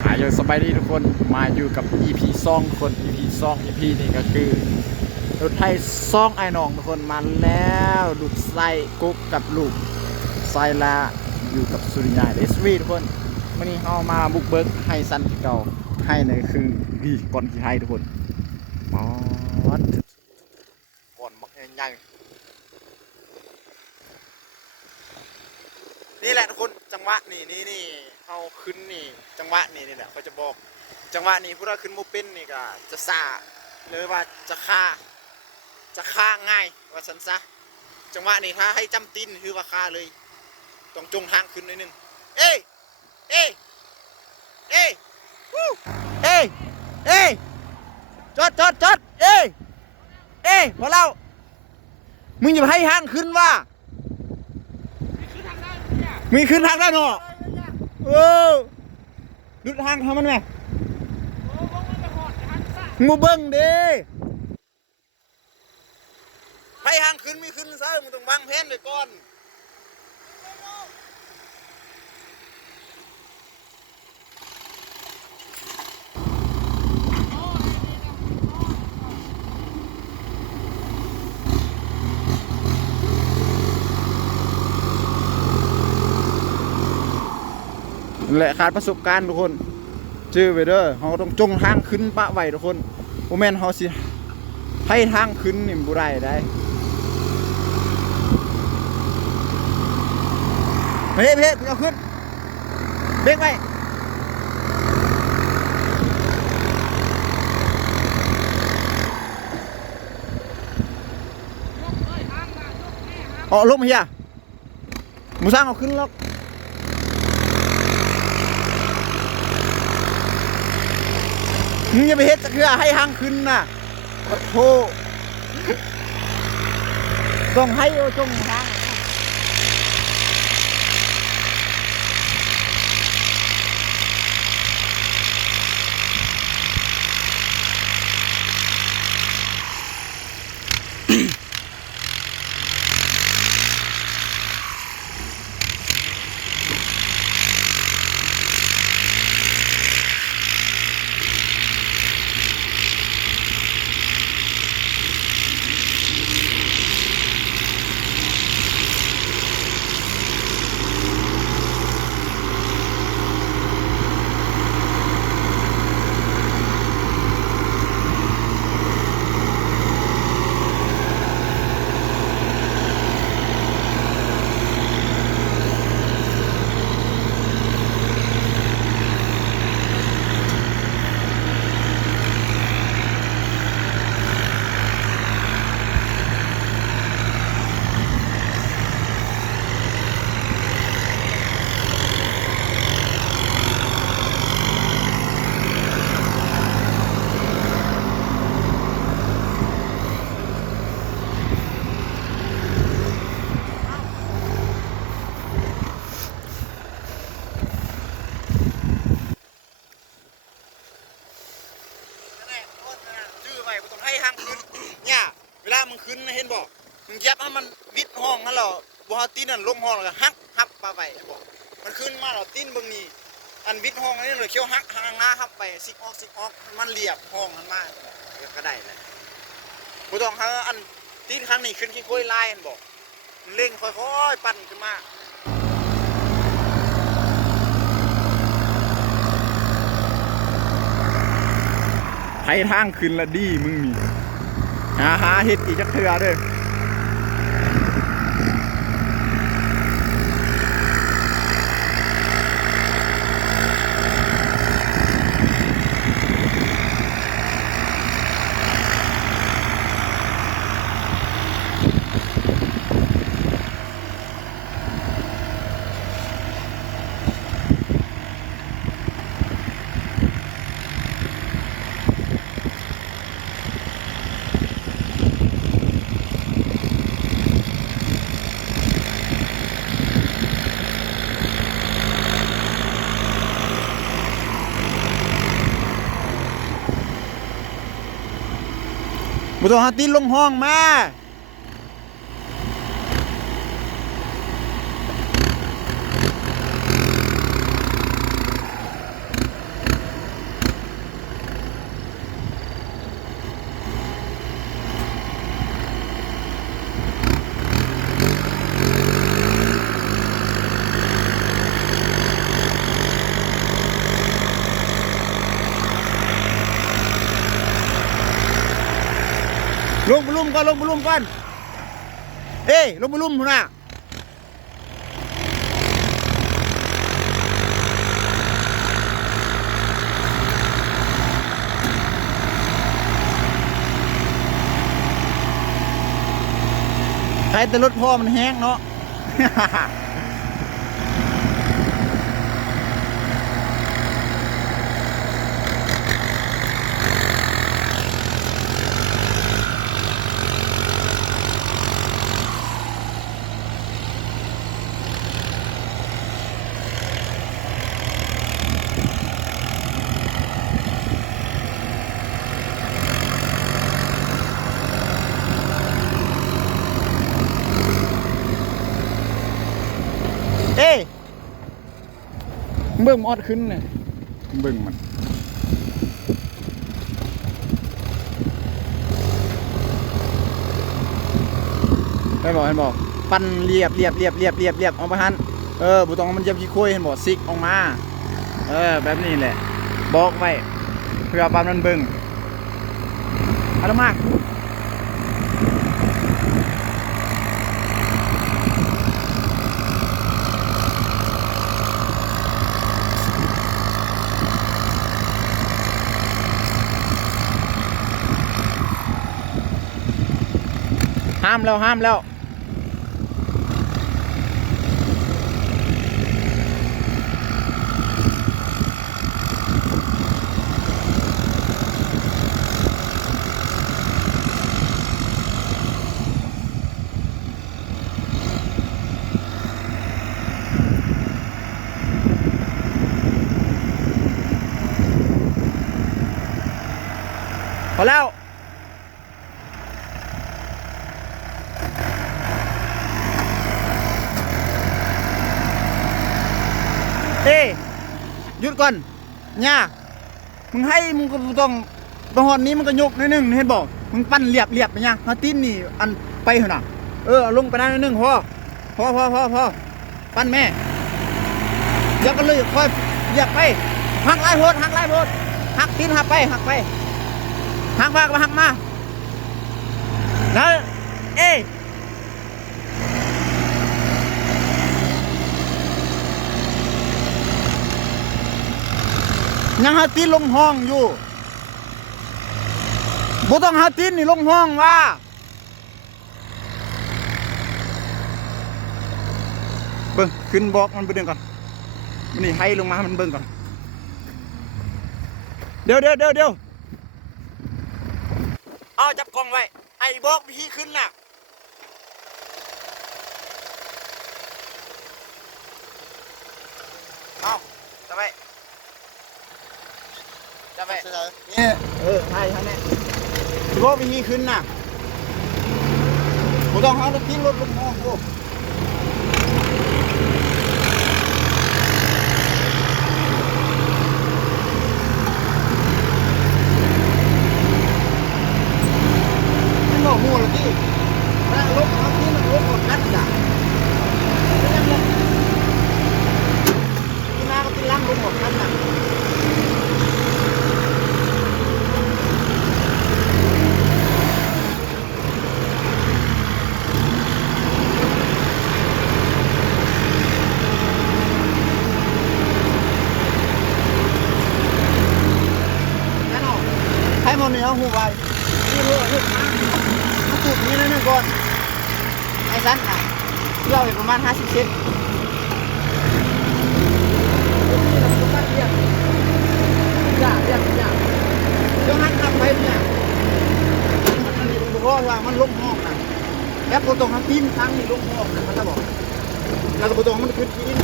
อยู่สบายดีทุกคนมาอยู่กับ EP ซองทุกคน EP ซอง EP นี่ก็คือรถไทยซองไอ้น้องทุกคนมาแล้วลูกไส้กุ๊กกับลูกไส้ละอยู่กับสุริยาเอสวีทุกคนวันนี้เรามาบุกเบิกให้ซันที่เก่าให้ในคือดีก่อนที่ให้ทุกคนป๊อดก่อนมักใหญ่นี่แหละทุกคนจังหวะนี่เขาขึ้นนี่จังหวะนี่แหละเขาจะบอกจังหวะนี้พวกเราขึ้นมูเป็นนี่ก็จะซาหรือว่าจะฆ่าง่ายว่าสันซะจังหวะนี้ถ้าให้จำตินคือว่าฆ่าเลยต้องจงทางขึ้นหน่อยนึงเอ้วู้จดพอเรามึงอย่าให้ทางขึ้นว่ามีขึ้นทางได้หนอดุดทางทำมันไหมงูเบิ้งดิให้ทางขึ้นมีขึ้นซะมึงต้องวางแผนไว้ก่อนและขาดประสบการณ์ทุกคนชื่อไปเด้อเขาต้องจงทางขึ้นปะไว้ทุกคนโมเมนต์เขาสิให้ทางขึ้นนี่บุไรได้เฮ้ยเอาขึ้นเบรกไว้ลงมาเฮียหมูสร้างเอาขึ้นแล้วมึงอย่าไปเฮ็ดจะเคือให้ทางขึ้นน่ะโอ้โหต้องให้จงทางต้องให้ทางขึ้นเนี่ยเวลามึงขึ้นเห็นบอกมึงยับให้มันวิดห้องนั่นหรอบัวตีนนั่นลงห้องแล้วก็ฮับไปบอกมันขึ้นมาหรอตีนบึงนี่อันวิดห้องนี่เลยเขี้ยวฮักหางหน้าฮับไปซิกออกมันเรียบห้องมันมากก็ได้เลยกูต้องให้อันตีนครั้งนี้ขึ้นค่อยๆไล่บอกมันเร่งค่อยๆปั่นขึ้นมาให้ทางขึ้นละดีมึงมีหาเห็ดอีกจักเทือเด้อบุตรหาตีนลงห้องมา ลงมาลุ่มก่อนลงมาลุ่มก่อนเอ้ยลงมาลุ่มหัวหน้าใครแต่รถพ่อมันแห้งเนาะ เอ้ยเบิ่งมอดขึ้นเนี่ยเบิ่งมันให้บอกปั่นเรียบเอาไปหันบุตรมันจะขี้คุยเห็นบอกซิกออกมาแบบนี้แหละบอกไว้เพื่อปั่นมันเบิ่งอะไรมากห้ามแล้วพอแล้วหยุดก่อนเนี่ยมึงให้มึงก็ต้องตรงหอนนี้มันก็ยกนิดนึงเห็นบอกมึงปั้นเรียบไปเนี่ยฮาตินนี่อันไปเหรอนะลงไปได้นิดนึงพอปั้นแม่เดี๋ยวก็เลยค่อยเรียบไปหักไล่โพดหักตีนหักไปหักมากมาหักมาแล้วยังหาตีนลงห้องอยู่บ่ต้องหาตีนนี่ลงห้องว่าเบิ่งขึ้นบอกมันไปเดินก่อนมันนี่ให้ลงมาให้มันเบิ่งก่อนเดี๋ยวเอาจับกล้องไว้ไอ้บอกวิธีขึ้นน่ะเอาจับไว้เนี่ยใช่แน่รถวิธีขึ้นน่ะผมต้องเอารถทิ้งรถลงห้องกูไม่บอกมั่วเลยที่รถเอาทิ้งรถหมดนัดจ้ะที่มาก็ตีล้างรถหมดนัดน่ะให้มันเหนียวหูไวนี่รู้ลูกค้าถ้าถูกนี้นั่นก่อนไอ้สั้นค่ะเที่ยวประมาณ50 เซนเรียกเดี๋ยวหันทำไปเนี่ยมันบอกว่ามันล้มห้องนะแล้วตัวตรงนั้นทิ้งทั้งนี่ล้มห้องนะมันจะบอกแล้วตัวตรงมันขึ้นทิ้ง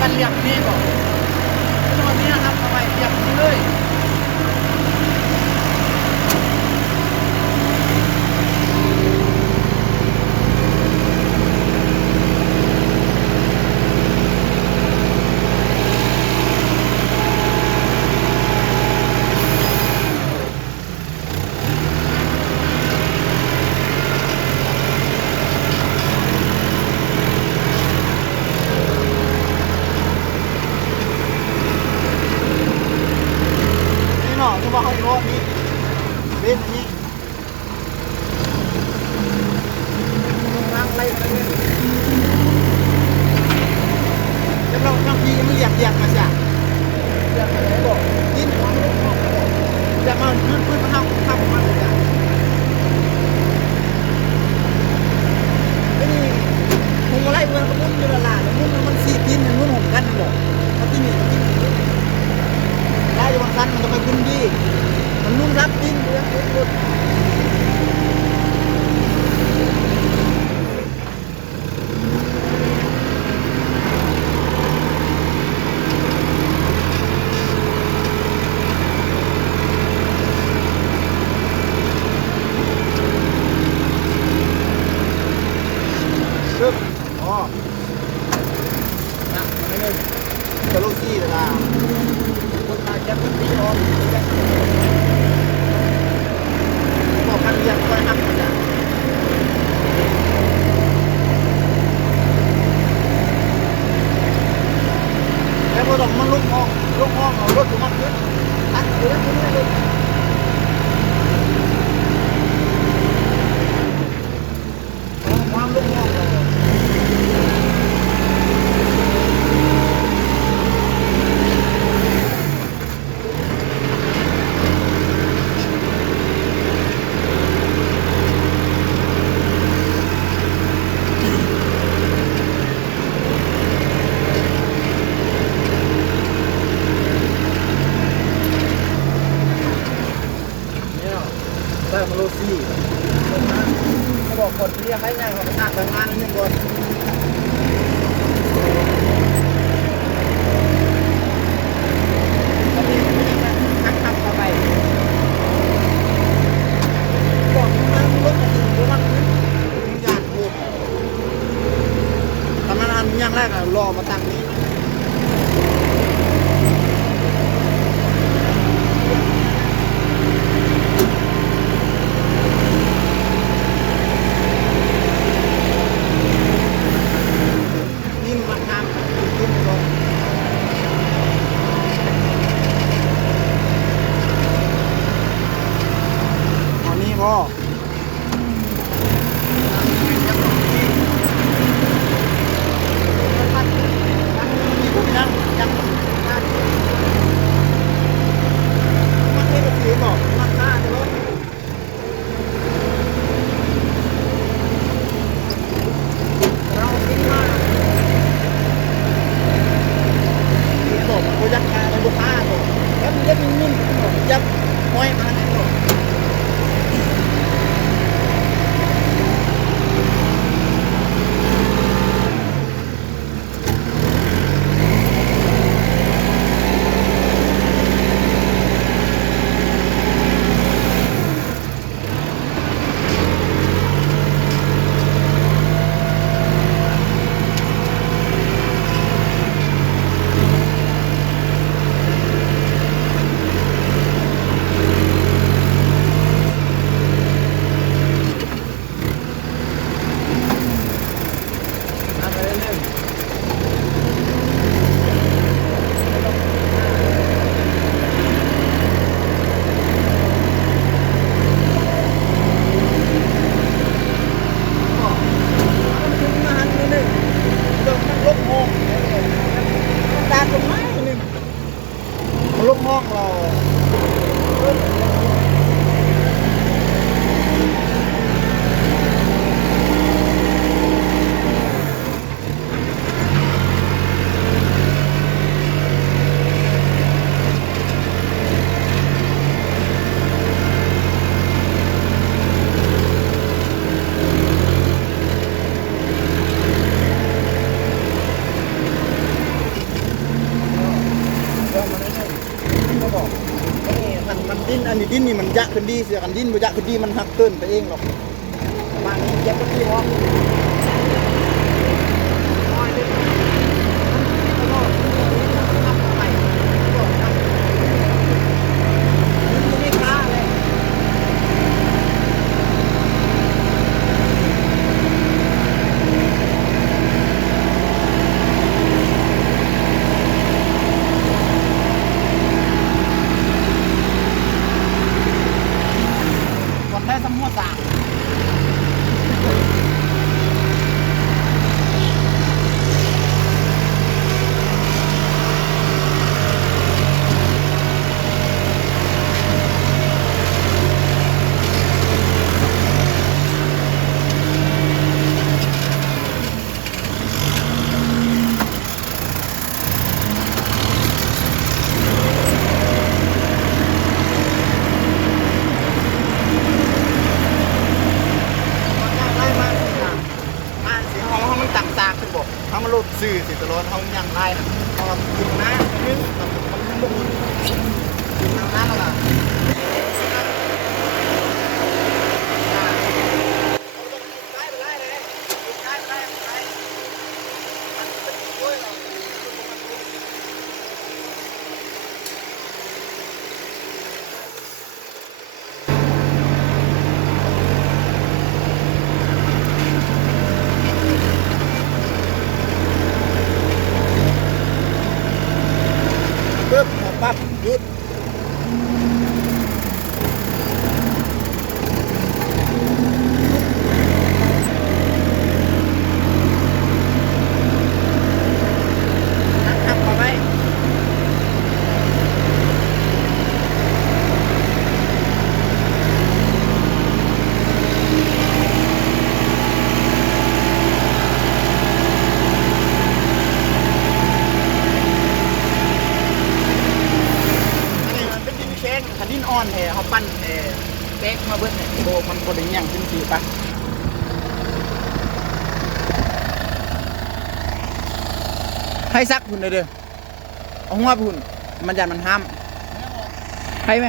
มันเรียกนี่บอกตัวนี้นะครับเอาไปเรียกเลยคือว่าเขาโยนนี่ ล่นอันนี้ทางไล่ไปเลยแล้วเราบางทีมันเรียกมาจ้ะเรียกมาไหนบอกกินของลูกของจะมาพื้นมาทำมาเลยจ้ะนี่มึงมาไล่มันก็มุ่งอยู่ละล่ะมุ่งมันสี่ปีนมุ่งหกกันบอกเขาที่นี่ได้อยู่บางคันมันจะไปขึ้นดีมันมุ่งรับดินเรื่องรถซึบอ๋อนะมันไม่เงินกระโลซี่เลยล่ะคนมาจะเป็นปีออนบอกกันยังคอยทำกันจ้ะแล้วพอดอกมันลงห้องเอารถถูกมันขึ้นตัดไปแล้วขึ้นเลยความลงห้องได้มาโลซี่เขาบอกคนเรียกให้ง่ายเขาตัดแต่งานนี่ก่อนแล้วมีทักทำต่อไปบอกมันรถมันถึงมันยากโคตรทำนั้นอย่างแรกอะรอมาตั้งนี้พ่อนั่งยังมันไม่ได้ถือบอกมันฆ่าจะลดเราคิดว่าบอกเขายักษ์ในบุคคาบอกแล้วมันเล่นนิ่มบอกยักษ์ห้อยมาในบอกลงห้องเรามันดิ้นอันนี้ดิ้นนี่มันยะขึ้นดีเสียกันดิ้นบ่ยะขึ้นดีมันหักเกินไปเองหรอกบางทีเจ็บก็ที่ห้อง อนเฮาย่างไล่น่ะพอขึ้นมานึงมันบ่ขึ้นทางนั้นล่ะปึ๊บปั๊บหยุดหักเข้าไปขันดินอ่อนเขาปั้นเป๊กมาเบิ้ลเนี่ยโบมันบดอย่างขึ้นสีปะให้ซักหุ่นเลยเด้อเอาหัวไปหุ่นมันยันมันห้ามให้ไหม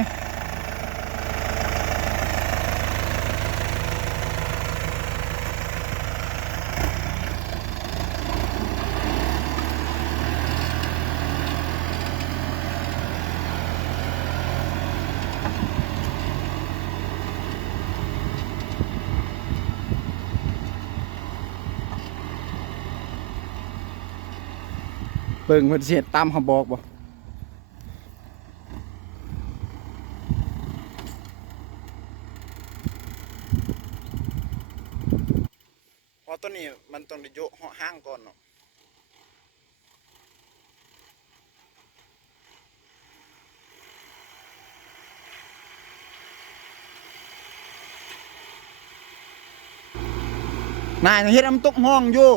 เบิ่งเพิ่นสิเฮ็ดตามเขาบอกบ่เพราะตัวนี้มันต้องได้โยกห้างก่อนเนาะนายเฮ็ดน้ำตกห้องอยู่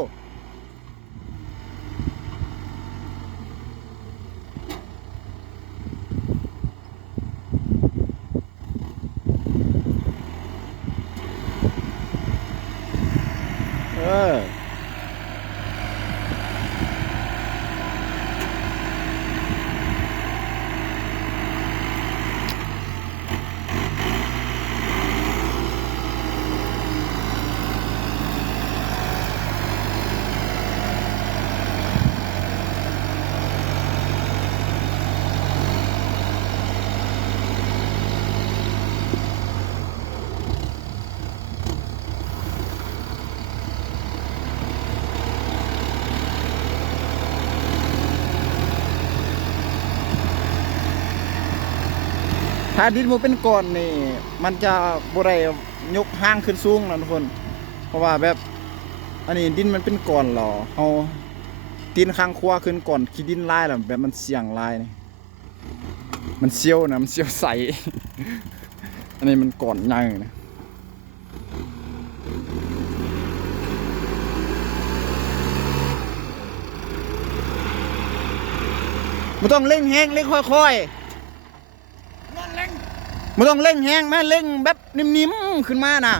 ถ้าดินมันเป็นก้อนนี่มันจะบ่ได้ยกห้างขึ้นสูงนะทุกคนเพราะว่าแบบอันนี้ดินมันเป็นก้อนหรอเอาตีนข้างครัวขึ้นก่อนขี้ดินลายแล้วแบบมันเสี่ยงลายนี่มันเซี่ยวนะมันเซี่ยวใส อันนี้มันก้อนใหญ่นะไม่ต้องเร่งแห้งเร่งค่อยๆไม่ต้องเร่งแห้งแม่เร่งแบบนิ่มๆขึ้นมานะ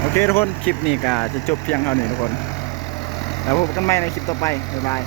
โอเคทุกคนคลิปนี้ก็จะจบเพียงเท่านี้ทุกคนแล้วพบกันใหม่ในคลิปต่อไปบ๊ายบาย